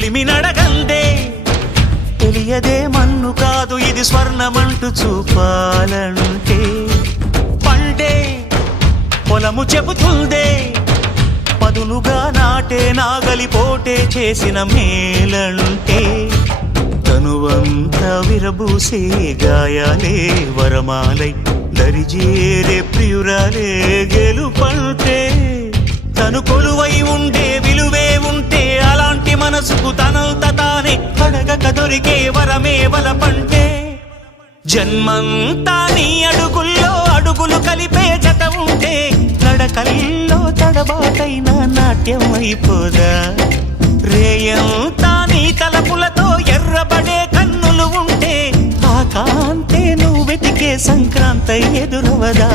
కొలిమి నడగందే తెలియదే మన్ను కాదు ఇది స్వర్ణమంటూ చూపాలంటే పండే పొలము చెబుతుందే పదునుగా నాటే నాగలి పోటే చేసిన మేలంటే తనువంతా విరబూసే గాయాలే వరమాలై దరిజేరే ప్రియురాలే గెలుపంటే తను కొలువై ఉండే విలువే ఉంటే అలాంటి మనసుకు తనంత తానే అడగక దొరికే వరమే వలపంటే జన్మంతా నీ అడుగుల్లో అడుగులు కలిపే జత ఉంటే నడకల్లో తడబాటైన నాట్యం అయిపోదా రేయంతా నీ తలపులతో ఎర్రబడే కన్నులు ఉంటే ఆ కాంతే నువ్వు వెతికే సంక్రాంతి ఎదురవదా